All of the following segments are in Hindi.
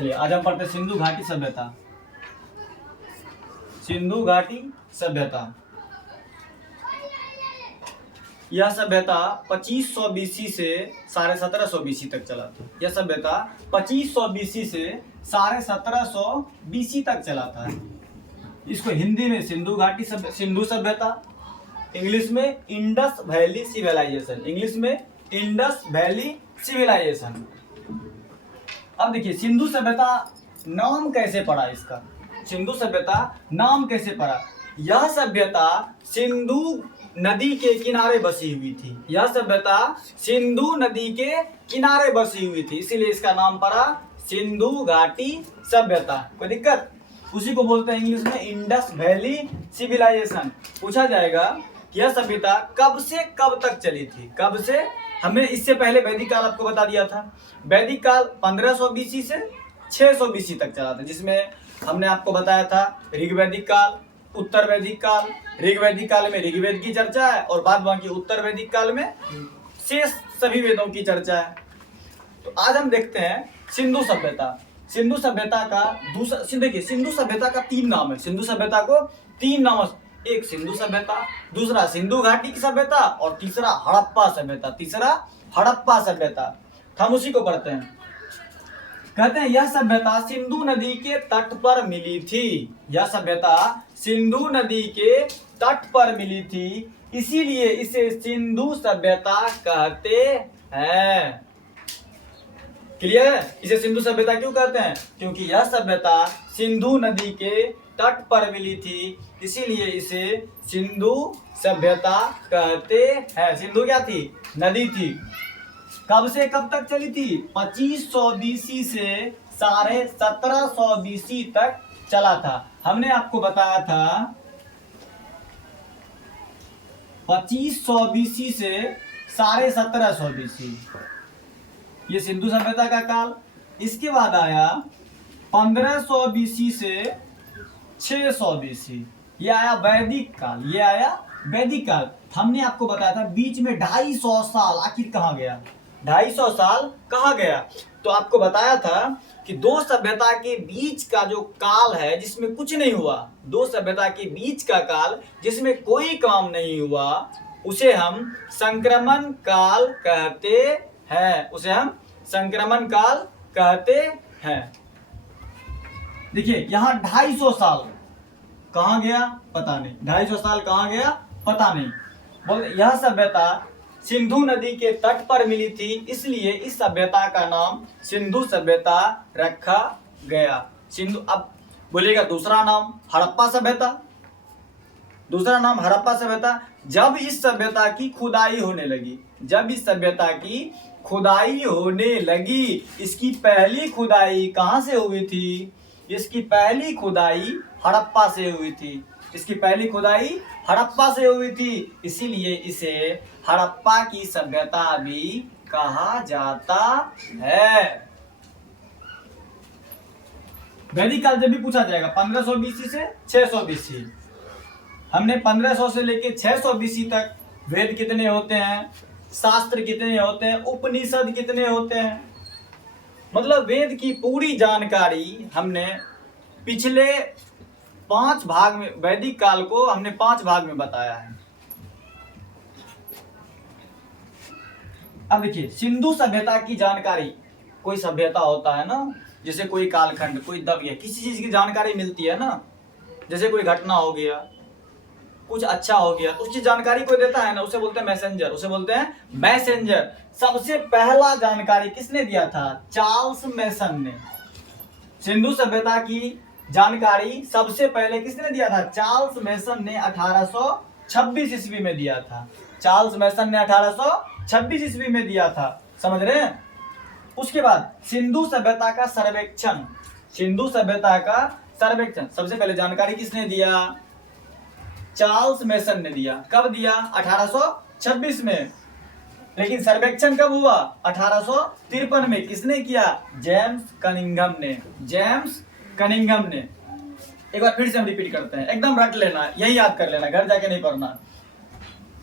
चलिए आज हम पढ़ते हैं सिंधु घाटी सभ्यता। सिंधु घाटी सभ्यता, यह सभ्यता 2500 बीसी से 1750 बीसी तक चला था। यह सभ्यता 2500 बीसी से 1750 बीसी तक चला था। इसको हिंदी में सिंधु घाटी सिंधु सभ्यता, इंग्लिश में इंडस वैली सिविलाइजेशन, इंग्लिश में इंडस वैली सिविलाइजेशन। अब देखिए सिंधु सभ्यता नाम कैसे पड़ा इसका, सिंधु सभ्यता नाम कैसे पड़ा। यह सभ्यता सिंधु नदी के किनारे बसी हुई थी। यह सभ्यता सिंधु नदी के किनारे बसी हुई थी, इसीलिए इसका नाम पड़ा सिंधु घाटी सभ्यता। कोई दिक्कत? उसी को बोलते हैं इंग्लिश में इंडस वैली सिविलाइजेशन। पूछा जाएगा कि यह सभ्यता कब से कब तक चली थी, कब से। हमने इससे पहले वैदिक काल आपको बता दिया था। वैदिक काल 1500 बीसी से 600 बीसी तक चला था, जिसमें हमने आपको बताया था ऋग्वैदिक काल, उत्तर वैदिक काल। ऋग्वैदिक काल में ऋग्वेद की चर्चा है और बाद बाकी उत्तर वैदिक काल में शेष सभी वेदों की चर्चा है। तो आज हम देखते हैं सिंधु सभ्यता। सिंधु सभ्यता का देखिए सिंधु सभ्यता का 3 नाम है। सिंधु सभ्यता को 3 नाम, एक सिंधु सभ्यता, दूसरा सिंधु घाटी की सभ्यता और तीसरा हड़प्पा सभ्यता। तीसरा हड़प्पा सभ्यता। हम उसी को पढ़ते हैं। कहते हैं यह सभ्यता सिंधु नदी के तट पर मिली थी। यह सभ्यता सिंधु नदी के तट पर मिली थी, इसीलिए इसे सिंधु सभ्यता कहते हैं। क्लियर है? इसे सिंधु सभ्यता क्यों कहते हैं? क्योंकि यह सभ्यता सिंधु नदी के तट पर मिली थी, इसीलिए इसे सिंधु सभ्यता कहते हैं। सिंधु क्या थी? नदी थी। कब से कब तक चली थी? 2500 बीसी से 1750 बीसी तक चला था। हमने आपको बताया था 2500 बीसी से 1750 बीसी, ये सिंधु सभ्यता का काल। इसके बाद आया 1500 बीसी से 600 बीसी, ये आया वैदिक काल। ये आया वैदिक काल। हमने आपको बताया था बीच में 250 साल आखिर कहाँ गया, 250 साल कहाँ गया। तो आपको बताया था कि दो सभ्यता के बीच का जो काल है जिसमें कुछ नहीं हुआ, दो सभ्यता के बीच का काल जिसमें कोई काम नहीं हुआ, उसे हम संक्रमण काल कहते हैं। उसे हम संक्रमण काल कहते हैं। देखिए यहाँ 250 साल कहाँ गया पता नहीं, 250 साल कहाँ गया पता नहीं। बोल यह सभ्यता सिंधु नदी के तट पर मिली थी, इसलिए इस सभ्यता का नाम सिंधु सभ्यता रखा गया। सिंधु। अब बोलिएगा दूसरा नाम हड़प्पा सभ्यता। दूसरा नाम हड़प्पा सभ्यता। जब इस सभ्यता की खुदाई होने लगी, जब इस सभ्यता की खुदाई होने लगी, इसकी पहली खुदाई कहाँ से हुई थी? इसकी पहली खुदाई हड़प्पा से हुई थी। इसकी पहली खुदाई हड़प्पा से हुई थी, इसीलिए इसे हड़प्पा की सभ्यता भी कहा जाता है। वैदिक काल जब भी पूछा जाएगा 1500 बीसी से 600 बीसी, हमने 1500 से लेके 600 बीसी तक वेद कितने होते हैं, शास्त्र कितने होते हैं, उपनिषद कितने होते हैं, मतलब वेद की पूरी जानकारी हमने पिछले 5 भाग में, वैदिक काल को हमने 5 भाग में बताया है। अब देखिए सिंधु सभ्यता की जानकारी, कोई सभ्यता होता है ना, जैसे कोई कालखंड, कोई दब गया, किसी चीज की जानकारी मिलती है ना, जैसे कोई घटना हो गया, कुछ अच्छा हो गया, उसकी जानकारी कोई देता है ना, उसे बोलते हैं मैसेंजर, उसे बोलते हैं मैसेंजर। सबसे पहला जानकारी किसने दिया था? चार्ल्स मैसन ने। सिंधु सभ्यता की जानकारी सबसे पहले किसने दिया था? चार्ल्स मैसन ने 1826 ईस्वी में दिया था। चार्ल्स मैसन ने 1826 ईस्वी में दिया था, समझ रहे हैं? उसके बाद सिंधु सभ्यता का सर्वेक्षण, सिंधु सभ्यता का सर्वेक्षण सबसे पहले जानकारी किसने दिया? चार्ल्स मैसन ने दिया। कब दिया? 1826 में। लेकिन सर्वेक्षण कब हुआ? 1853 में। किसने किया? जेम्स कनिंघम ने। जेम्स कनिंघम ने। एक बार फिर से हम रिपीट करते हैं, एकदम रट लेना, यही याद कर लेना, घर जाके नहीं पढ़ना।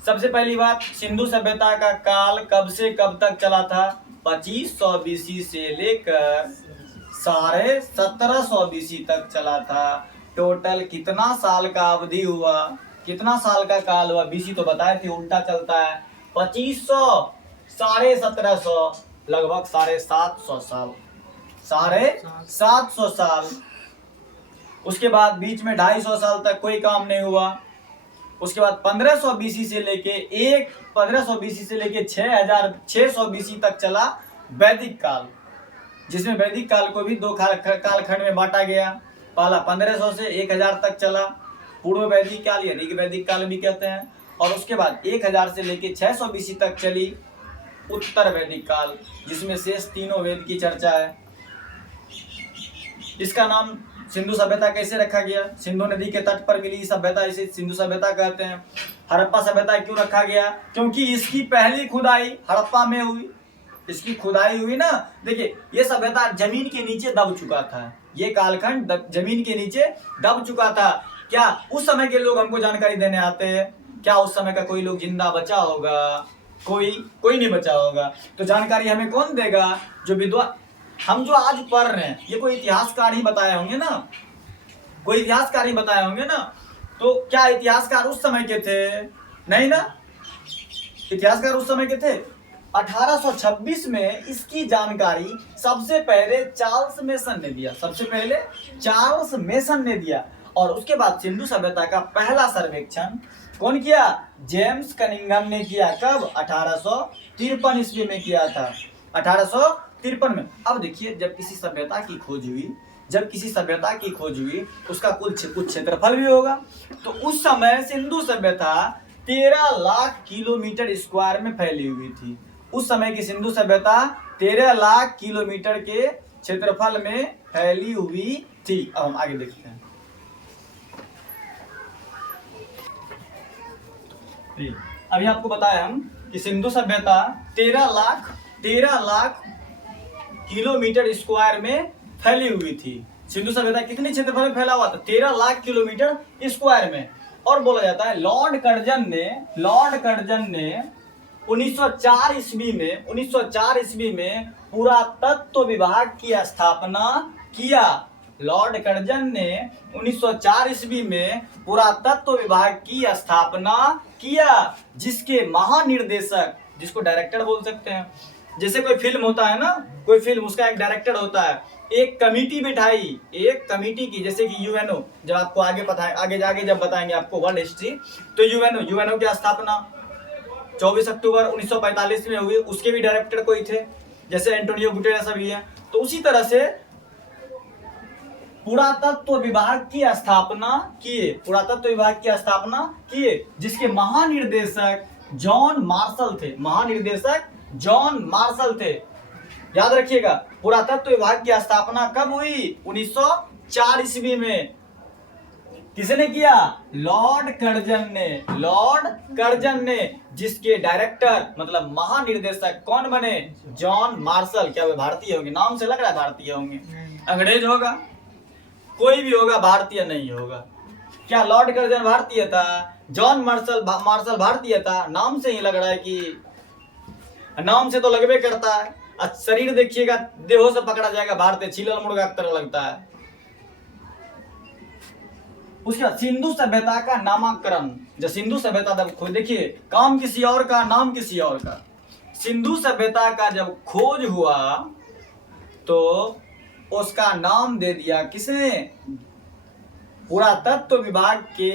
सबसे पहली बात, सिंधु सभ्यता का काल कब से कब तक चला था? 2500 बीसी से लेकर 1750 BC तक चला था। टोटल कितना साल का अवधि हुआ, कितना साल का काल हुआ? बीसी तो बताए थे उल्टा चलता है। 2500, 1750, लगभग 750 साल, 750 साल। उसके बाद बीच में 250 साल तक कोई काम नहीं हुआ। उसके बाद 1500 बीसी से लेके 6600 बीसी तक चला वैदिक काल, जिसमें वैदिक काल को भी दो कालखंड में बांटा गया। पहला 1500 से 1000 तक चला पूर्व वैदिक काल या ऋग वैदिक काल भी कहते हैं, और उसके बाद 1000 से लेके 600 बीसी तक चली उत्तर वैदिक काल, जिसमें शेष तीनों वेद की चर्चा है। इसका नाम सिंधु सभ्यता कैसे रखा गया? सिंधु नदी के तट पर मिली सभ्यता, इसे सिंधु सभ्यता कहते हैं। हड़प्पा सभ्यता क्यों रखा गया? क्योंकि इसकी पहली खुदाई हड़प्पा में हुई। इसकी खुदाई हुई ना, देखिए ये सभ्यता जमीन के नीचे दब चुका था, ये कालखंड जमीन के नीचे दब चुका था। क्या उस समय के लोग हमको जानकारी देने आते हैं? क्या उस समय का कोई लोग जिंदा बचा होगा? कोई नहीं बचा होगा। तो जानकारी हमें कौन देगा? जो विद्वान हम जो आज पढ़ रहे हैं, ये कोई इतिहासकार ही बताए होंगे ना, कोई इतिहासकार ही बताए होंगे ना। तो क्या इतिहासकार उस समय के थे? नहीं ना, इतिहासकार उस समय के थे। 1826 में इसकी जानकारी सबसे पहले चार्ल्स मेसन ने दिया, सबसे पहले चार्ल्स मेसन ने दिया। और उसके बाद सिंधु सभ्यता का पहला सर्वेक्षण कौन किया? जेम्स कनिंघम ने किया। कब? 1853 ईस्वी में किया था, 1853 में। अब देखिए, जब किसी सभ्यता की खोज हुई, उसका कुछ क्षेत्रफल भी होगा। तो उस समय सिंधु सभ्यता 13 लाख किलोमीटर स्क्वायर में फैली हुई थी। उस समय की सिंधु सभ्यता 13 लाख किलोमीटर के क्षेत्रफल में फैली हुई थी। अब हम आगे देखते हैं। अभी आपको बताया हम कि सिंधु सभ्यता 13 लाख किलोमीटर स्क्वायर में फैली हुई थी। सिंधु सभ्यता कितने क्षेत्रफल में फैला हुआ था? 13 लाख किलोमीटर स्क्वायर में। और बोला जाता है लॉर्ड कर्जन ने 1904 ईस्वी में पुरातत्व विभाग की स्थापना किया। लॉर्ड कर्जन ने 1904 ईस्वी में पुरातत्व विभाग की स्थापना किया, जिसके महानिर्देशक, जिसको डायरेक्टर बोल सकते हैं। जैसे कोई फिल्म होता है ना, कोई फिल्म, उसका एक डायरेक्टर होता है। एक कमिटी बिठाई, एक कमिटी की, जैसे कि यूएनओ, जब आपको आगे जाके जब बताएंगे आपको वर्ल्ड हिस्ट्री, तो यूएनओ की स्थापना 24 अक्टूबर 1945 में हुई। उसके भी डायरेक्टर कोई थे, जैसे एंटोनियो गुटेरेस अभी है। तो उसी तरह से पुरातत्व विभाग की स्थापना किए, जिसके महानिर्देशक जॉन मार्शल थे। याद रखिएगा, पुरातत्व विभाग की स्थापना कब हुई? 1904 ईस्वी में। किसने किया? लॉर्ड कर्जन ने, जिसके डायरेक्टर मतलब महानिर्देशक कौन बने? John Marshall. क्या वे भारतीय होंगे? नाम से लग रहा है भारतीय होंगे। अंग्रेज होगा, कोई भी होगा, भारतीय नहीं होगा। क्या लॉर्ड कर्जन भारतीय था? जॉन मार्शल भारतीय था? नाम से ही लग रहा है कि, नाम से तो लगबे करता है। शरीर देखिएगा, देहों से पकड़ा जाएगा, भारतीय छिलल मुर्गा की तरह लगता है। उसके बाद सिंधु सभ्यता का नामकरण, जब सिंधु सभ्यता खोज, देखिए काम किसी और का, नाम किसी और का। सिंधु सभ्यता का जब खोज हुआ तो उसका नाम दे दिया किसने? पुरातत्व विभाग के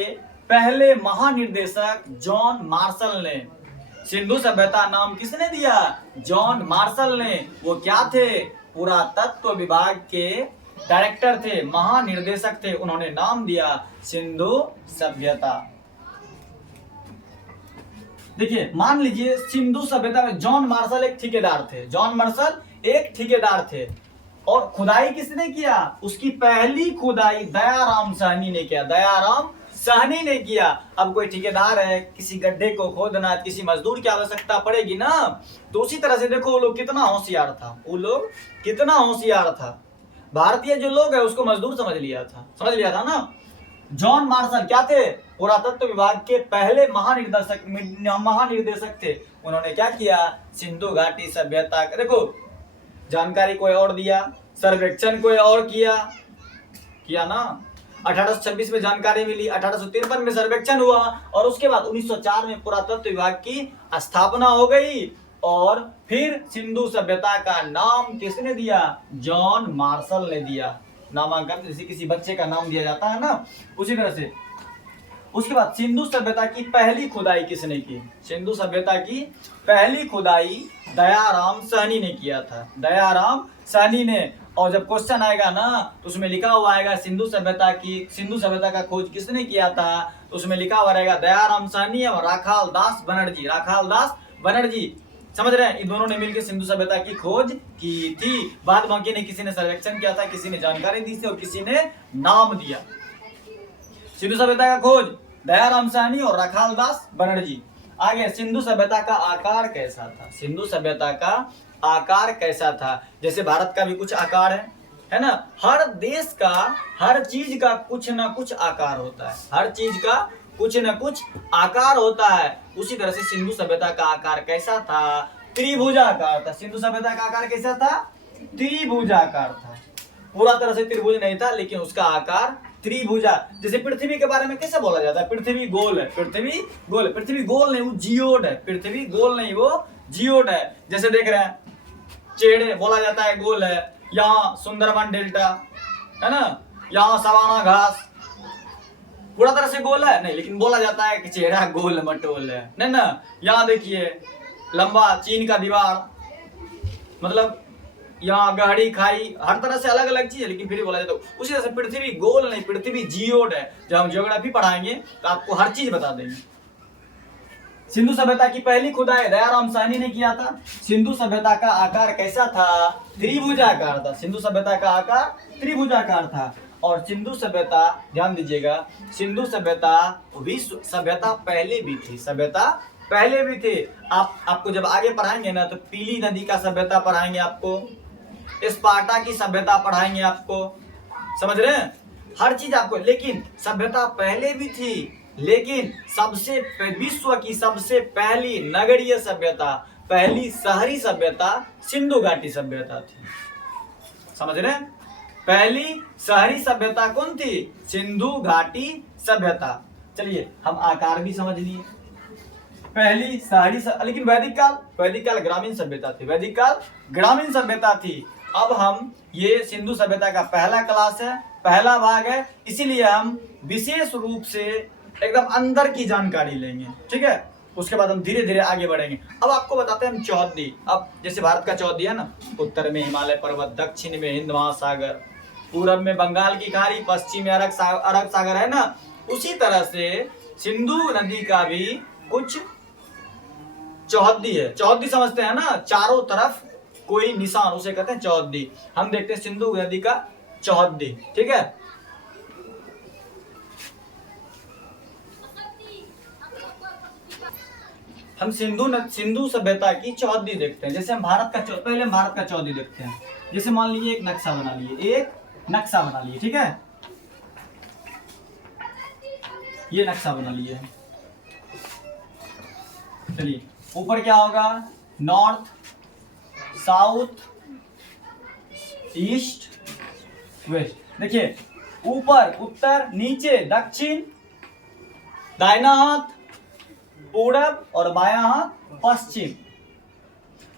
पहले महानिर्देशक जॉन मार्शल ने। सिंधु सभ्यता नाम किसने दिया? जॉन मार्शल ने। वो क्या थे? पुरातत्व विभाग के डायरेक्टर थे, महानिर्देशक थे। उन्होंने नाम दिया सिंधु सभ्यता। देखिए, मान लीजिए सिंधु सभ्यता में जॉन मार्शल एक ठेकेदार थे। और खुदाई किसने किया? उसकी पहली खुदाई दयाराम साहनी ने किया। अब कोई ठेकेदार है, किसी गड्ढे को खोदना, किसी मजदूर की आवश्यकता पड़ेगी ना। तो उसी तरह से देखो वो लोग कितना होशियार था। भारतीय जो लोग है उसको मजदूर समझ लिया था ना। जॉन मार्शल क्या थे? पुरातत्व विभाग के पहले महानिर्देशक थे। उन्होंने क्या किया? सिंधु घाटी सभ्यता, देखो जानकारी कोई और दिया, सर्वेक्षण कोई और किया ना। 1826 में जानकारी मिली, 1853 में सर्वेक्षण हुआ और उसके बाद 1904 में पुरातत्व विभाग की स्थापना हो गई। और फिर सिंधु सभ्यता का नाम किसने दिया? जॉन मार्शल ने दिया। नामांकन जैसे किसी बच्चे का नाम दिया जाता है ना, उसी तरह से। उसके बाद सिंधु सभ्यता की पहली खुदाई किसने की? सिंधु सभ्यता की पहली खुदाई दयाराम साहनी ने किया था। दयाराम साहनी ने। और जब क्वेश्चन आएगा ना तो उसमें लिखा हुआ आएगा सिंधु सभ्यता का खोज किसने किया था, तो उसमें लिखा हुआ रहेगा दयाराम साहनी और राखाल दास बनर्जी। समझ रहे हैं? इन दोनों ने मिलकर सिंधु सभ्यता की खोज की थी। बाद बाकी ने किसी ने सर्वेक्षण किया था, किसी ने जानकारी दी थी और किसी ने नाम दिया। सिंधु सभ्यता का खोज दयाराम साहनी और राखाल दास बनर्जी। आगे, सिंधु सभ्यता का आकार कैसा था? सिंधु सभ्यता का आकार कैसा था? जैसे भारत का भी कुछ आकार है ना। हर देश का, हर चीज का कुछ ना कुछ आकार होता है। हर चीज का कुछ न कुछ आकार होता है। उसी तरह से सिंधु सभ्यता का आकार कैसा था? त्रिभुजाकार था। सिंधु सभ्यता का आकार कैसा था? त्रिभुजाकार था। पूरा तरह से त्रिभुज नहीं था, लेकिन उसका आकार त्रिभुजा। जैसे पृथ्वी के बारे में कैसे बोला जाता है? पृथ्वी गोल है, पृथ्वी गोल नहीं, वो जियोड है। पृथ्वी गोल नहीं, वो जियोड है। जैसे देख रहे हैं चेहरे बोला जाता है गोल है। यहाँ सुंदरबन डेल्टा है ना, यहाँ सवाना घास पूरा तरह से गोल है नहीं, लेकिन बोला जाता है कि चेहरा गोल मटोल है ना। यहाँ देखिए लंबा चीन का दीवार, मतलब यहाँ गहरी खाई, हर तरह से अलग अलग चीज है, लेकिन फिर भी बोला जाता है। उसी तरह से पृथ्वी गोल नहीं, पृथ्वी जियोड है। जब हम ज्योग्राफी पढ़ाएंगे तो आपको हर चीज बता देंगे। सिंधु सभ्यता की पहली खुदाई दयाराम साहनी ने किया था। सिंधु सभ्यता का आकार कैसा था? त्रिभुजाकार था। सिंधु सभ्यता का आकार त्रिभुजाकार था। और सिंधु सभ्यता, ध्यान दीजिएगा, सिंधु सभ्यता विश्व सभ्यता पहले भी थी। सभ्यता पहले भी थे। आपको जब आगे पढ़ाएंगे ना तो पीली नदी का सभ्यता पढ़ाएंगे, आपको स्पार्टा की सभ्यता पढ़ाएंगे आपको। समझ रहे हैं? हर चीज आपको, लेकिन सभ्यता पहले भी थी, लेकिन विश्व की सबसे पहली नगरीय सभ्यता, पहली शहरी सभ्यता सिंधु घाटी सभ्यता थी। समझ रहे हैं? पहली शहरी सभ्यता कौन थी? सिंधु घाटी सभ्यता। चलिए, हम आकार भी समझ लिए। पहली शहरी लेकिन वैदिक काल ग्रामीण सभ्यता थी। वैदिक काल ग्रामीण सभ्यता थी। अब हम ये सिंधु सभ्यता का पहला क्लास है, पहला भाग है, इसीलिए हम विशेष रूप से एकदम अंदर की जानकारी लेंगे। ठीक है? उसके बाद हम धीरे धीरे आगे बढ़ेंगे। अब आपको बताते हैं हम चौहद्दी। अब जैसे भारत का चौहद्दी है ना, उत्तर में हिमालय पर्वत, दक्षिण में हिंद महासागर, पूरब में बंगाल की खाड़ी, पश्चिम में अरब सागर है ना। उसी तरह से सिंधु नदी का भी कुछ चौहद्दी है। चौहद्दी समझते हैं ना, चारों तरफ कोई निशान, उसे कहते हैं चौहद्दी। हम देखते हैं सिंधु नदी का चौहद्दी। ठीक है? हम सिंधु सभ्यता की चौहद्दी देखते हैं। जैसे हम पहले हम भारत का चौहद्दी देखते हैं। जैसे मान लीजिए एक नक्शा बना लिए, ठीक है? ये नक्शा बना लिए। चलिए, ऊपर क्या होगा? North, south, east, west. देखिए, ऊपर उत्तर, नीचे दक्षिण, दाहिना हाथ पूरब और बायां हाथ पश्चिम।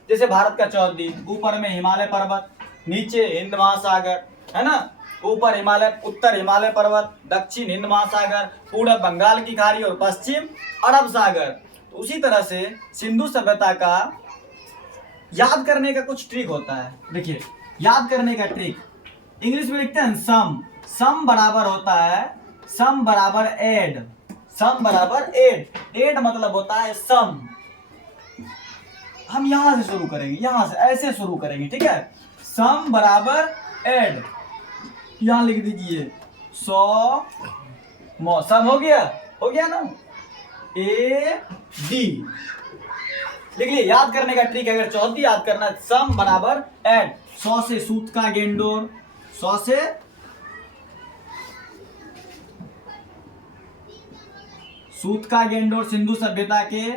जैसे भारत का चौहद्दी, ऊपर में हिमालय पर्वत, नीचे हिंद महासागर है ना। ऊपर उत्तर हिमालय पर्वत, दक्षिण हिंद महासागर, पूरब बंगाल की खाड़ी और पश्चिम अरब सागर। तो उसी तरह से सिंधु सभ्यता का याद करने का कुछ ट्रिक होता है। देखिए, याद करने का ट्रिक इंग्लिश में लिखते हैं सम बराबर होता है, सम बराबर एड। एड मतलब होता है सम। हम यहां से शुरू करेंगे, यहां से ऐसे शुरू करेंगे। ठीक है? सम बराबर एड, यहां लिख दीजिए 100 मौसम हो गया ना, ए डी लिख लिए। याद करने का ट्रिक है, अगर चौहद्दी याद करना, सम बराबर एड। 100 से सूत का गेंडोर, 100 से सूत का गेंडोर सिंधु सभ्यता के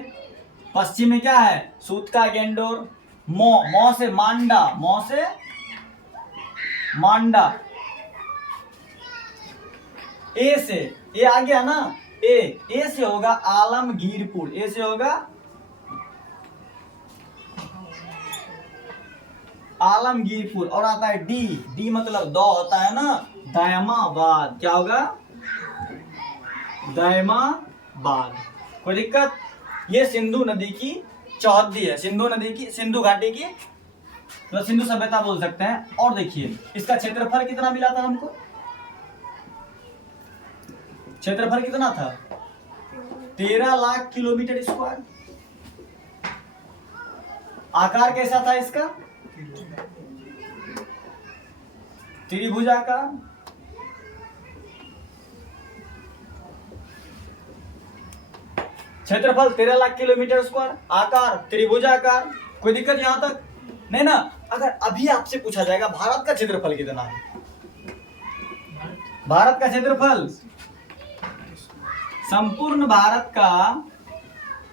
पश्चिम में क्या है? सूत का गेंडोर। मौ से मांडा, मौ से मांडा। ए से, ए आ गया ना, ए से होगा आलमगीरपुर, ए से होगा आलमगीरपुर। और आता है डी, डी मतलब दो होता है ना, दायमाबाद। क्या होगा? दायमाबाद। कोई दिक्कत? ये सिंधु नदी की चौहद्दी है, सिंधु नदी की, सिंधु घाटी की, तो सिंधु सभ्यता बोल सकते हैं। और देखिए इसका क्षेत्रफल कितना मिला था हमको, क्षेत्रफल कितना था? 13 लाख किलोमीटर स्क्वायर। आकार कैसा था इसका? त्रिभुजाकार। क्षेत्रफल 13 लाख किलोमीटर स्क्वायर, आकार त्रिभुजाकार। कोई दिक्कत यहां तक नहीं ना? अगर अभी आपसे पूछा जाएगा भारत का क्षेत्रफल कितना है, भारत का क्षेत्रफल, संपूर्ण भारत का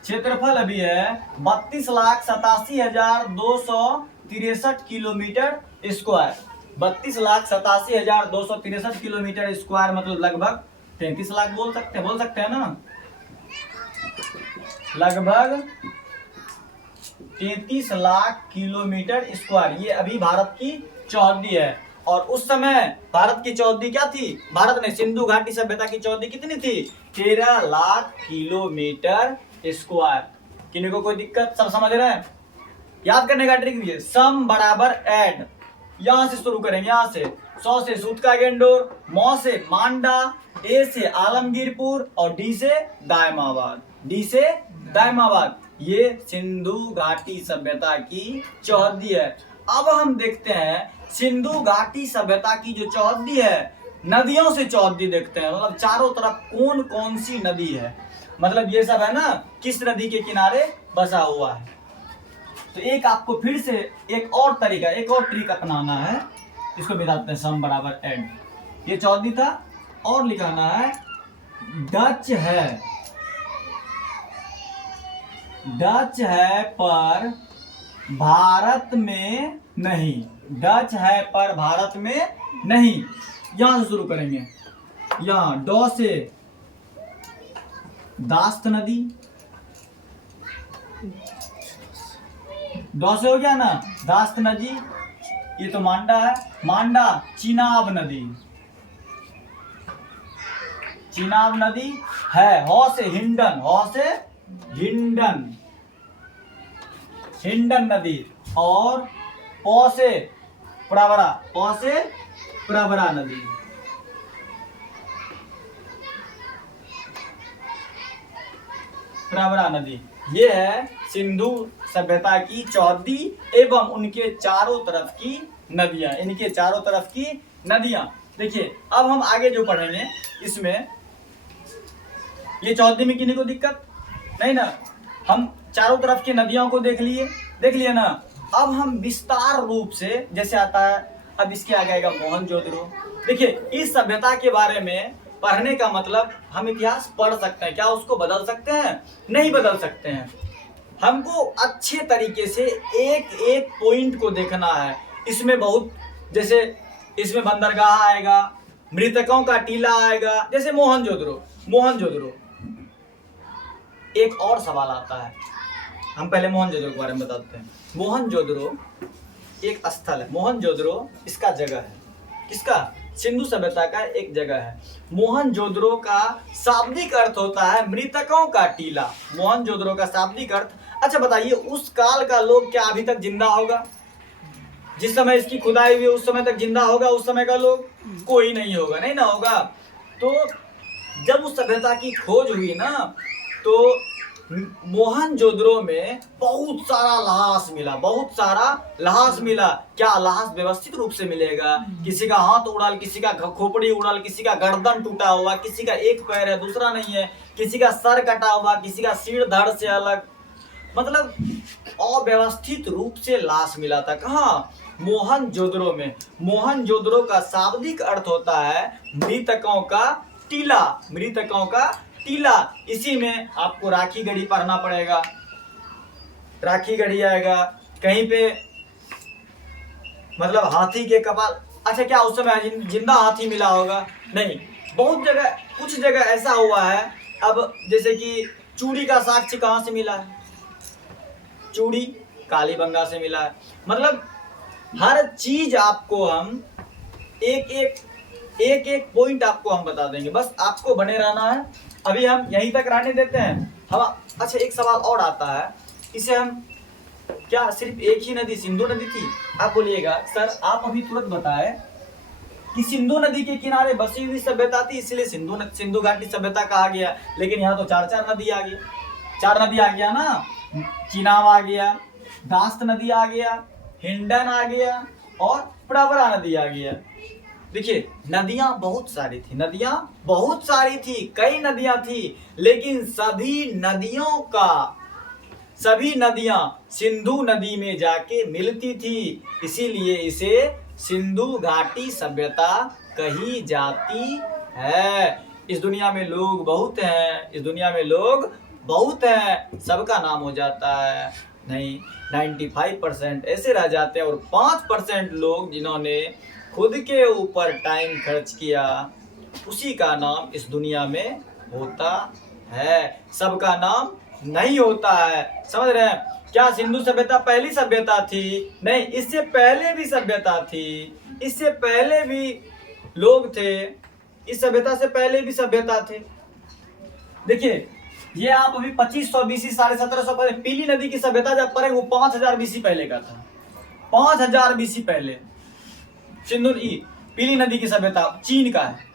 क्षेत्रफल अभी है 32,87,263 किलोमीटर स्क्वायर। 32,87,263 किलोमीटर स्क्वायर मतलब लगभग 33 लाख बोल सकते हैं ना, लगभग 33 लाख किलोमीटर स्क्वायर। ये अभी भारत की चौहद्दी है। और उस समय भारत की चौहद्दी क्या थी? भारत ने सिंधु घाटी सभ्यता की चौहद्दी कितनी थी? 13 लाख किलोमीटर स्क्वायर। किन्हीं को कोई दिक्कत? सब समझ रहे हैं? याद करने का ट्रिक भी है, सम बराबर ऐड। यहां से शुरू करेंगे, यहां से 100 से सूतका गेंडोर, मौ से मांडा, ए से आलमगीरपुर और डी से दायमाबाद, डी से दायमाबाद। ये सिंधु घाटी सभ्यता की चौहद्दी है। अब हम देखते हैं सिंधु घाटी सभ्यता की जो चौहद्दी है, नदियों से चौहद्दी देखते हैं। मतलब चारों तरफ कौन कौन सी नदी है, मतलब ये सब है ना, किस नदी के किनारे बसा हुआ है। तो एक आपको फिर से एक और तरीका, एक और ट्रिक अपनाना है। इसको बताते हैं सम बराबर एंड। ये चौहद्दी था और लिखाना है डच है, डच है पर भारत में नहीं, डच है पर भारत में नहीं। यहां से शुरू करेंगे, यहां डॉ से दास्त नदी, डॉ से हो गया ना दास्त नदी, ये तो मांडा है, मांडा चिनाब नदी, चिनाब नदी है। हौ से हिंडन, हौ से हिंडन, हिंडन नदी। और पौ से प्रवरा, पौ से प्रवरा नदी। प्रवरा नदी ये है सिंधु सभ्यता की चौहद्दी एवं उनके चारों तरफ की नदियां, इनके चारों तरफ की नदियां। देखिए अब हम आगे जो पढ़ेंगे इसमें, ये चौहद्दी में किन्हीं को दिक्कत नहीं ना? हम चारों तरफ की नदियों को देख लिए ना। अब हम विस्तार रूप से, जैसे आता है अब इसके आगे आएगा मोहनजोदड़ो। देखिए इस सभ्यता के बारे में पढ़ने का मतलब हम इतिहास पढ़ सकते हैं, क्या उसको बदल सकते हैं? नहीं बदल सकते हैं। हमको अच्छे तरीके से एक एक पॉइंट को देखना है। इसमें बहुत, जैसे इसमें बंदरगाह आएगा, मृतकों का टीला आएगा, जैसे मोहनजोदड़ो। मोहनजोदड़ो एक और सवाल आता है, हम पहले मोहनजोदड़ो के बारे में बताते हैं। मोहनजोदड़ो एक स्थल है, मोहनजोदड़ो इसका जगह है, किसका? सिंधु सभ्यता का एक जगह है। मोहनजोदड़ो का शाब्दिक अर्थ होता है मृतकों का टीला। मोहनजोदड़ो का शाब्दिक अर्थ, अच्छा बताइए उस काल का लोग क्या अभी तक जिंदा होगा? जिस समय इसकी खुदाई हुई उस समय तक जिंदा होगा? उस समय का लोग कोई नहीं होगा, नहीं ना होगा। तो जब उस सभ्यता की खोज हुई ना, तो मोहनजोदड़ो में बहुत सारा लाश मिला, बहुत सारा लाश मिला। क्या लाश व्यवस्थित रूप से मिलेगा? किसी का हाथ उड़ल, किसी का खोपड़ी उड़ल, किसी का गर्दन टूटा हुआ, किसी का एक पैर है दूसरा नहीं है, किसी का सर कटा हुआ, किसी का सिर धड़ से अलग, मतलब अव्यवस्थित रूप से लाश मिला था। कहाँ? मोहनजोदड़ो में। मोहनजोदड़ो का शाब्दिक अर्थ होता है मृतकों का टीला, मृतकों का टीला। इसी में आपको राखी गढ़ी पढ़ना पड़ेगा, राखी गढ़ी आएगा कहीं पे, मतलब हाथी के कपाल, अच्छा क्या उस समय जिंदा हाथी मिला होगा? नहीं, बहुत जगह, कुछ जगह ऐसा हुआ है। अब जैसे कि चूड़ी का साक्ष्य कहाँ से मिला है? चूड़ी कालीबंगा से मिला है। मतलब हर चीज आपको हम एक एक पॉइंट आपको हम बता देंगे, बस आपको बने रहना है। अभी हम यहीं तक रहने देते हैं हम। अच्छा एक सवाल और आता है, इसे हम, क्या सिर्फ एक ही नदी सिंधु नदी थी? आप बोलिएगा सर आप अभी तुरंत बताए कि सिंधु नदी के किनारे बसी हुई सभ्यता थी, इसलिए सिंधु घाटी सभ्यता कहा गया। लेकिन यहाँ तो चार नदी आ गया, 4 नदी आ गया ना। चिनाब आ गया, दास्त नदी आ गया, हिंडन आ गया और प्रवरा नदी आ गया। देखिए नदियां बहुत सारी थी, नदियां बहुत सारी थी, कई नदियां थी, लेकिन सभी नदियां सिंधु नदी में जाके मिलती थी, इसीलिए इसे सिंधु घाटी सभ्यता कही जाती है। इस दुनिया में लोग बहुत हैं, इस दुनिया में लोग बहुत हैं, सबका नाम हो जाता है नहीं, 95% ऐसे रह जाते हैं और 5% लोग जिन्होंने खुद के ऊपर टाइम खर्च किया, उसी का नाम इस दुनिया में होता है, सबका नाम नहीं होता है। समझ रहे हैं? क्या सिंधु सभ्यता पहली सभ्यता थी? नहीं, इससे पहले भी सभ्यता थी, इससे पहले भी लोग थे, इस सभ्यता से पहले भी सभ्यता थे। देखिए ये आप अभी 2500 बीसी 1750 पहले पीली नदी की सभ्यता जब पढ़ेंगे वो 5000 बीसी पहले का था, 5000 बीसी पहले सिंधु पीली नदी की सभ्यता चीन का है।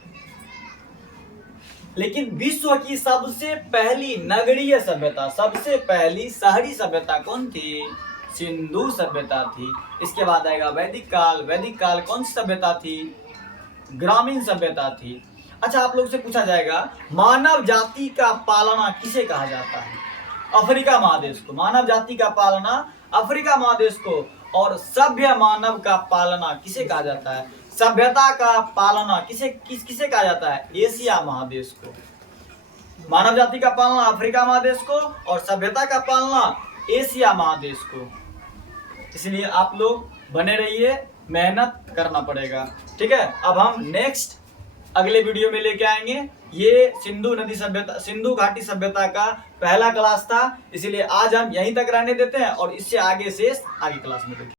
लेकिन विश्व की सबसे पहली नगरीय सभ्यता, सबसे पहली शहरी सभ्यता कौन थी? सिंधु सभ्यता थी। इसके बाद आएगा वैदिक काल। वैदिक काल कौन सी सभ्यता थी? ग्रामीण सभ्यता थी। अच्छा आप लोग से पूछा जाएगा मानव जाति का पालना किसे कहा जाता है? अफ्रीका महादेश को मानव जाति का पालना, अफ्रीका महादेश को। और सभ्य मानव का पालना किसे कहा जाता है? सभ्यता का पालना किसे कहा जाता है? एशिया महादेश को। मानव जाति का पालना अफ्रीका महादेश को और सभ्यता का पालना एशिया महादेश को। इसलिए आप लोग बने रहिए, मेहनत करना पड़ेगा, ठीक है। अब हम नेक्स्ट अगले वीडियो में लेके आएंगे। ये सिंधु घाटी सभ्यता का पहला क्लास था, इसलिए आज हम यहीं तक रहने देते हैं और इससे आगे शेष आगे क्लास में देखेंगे।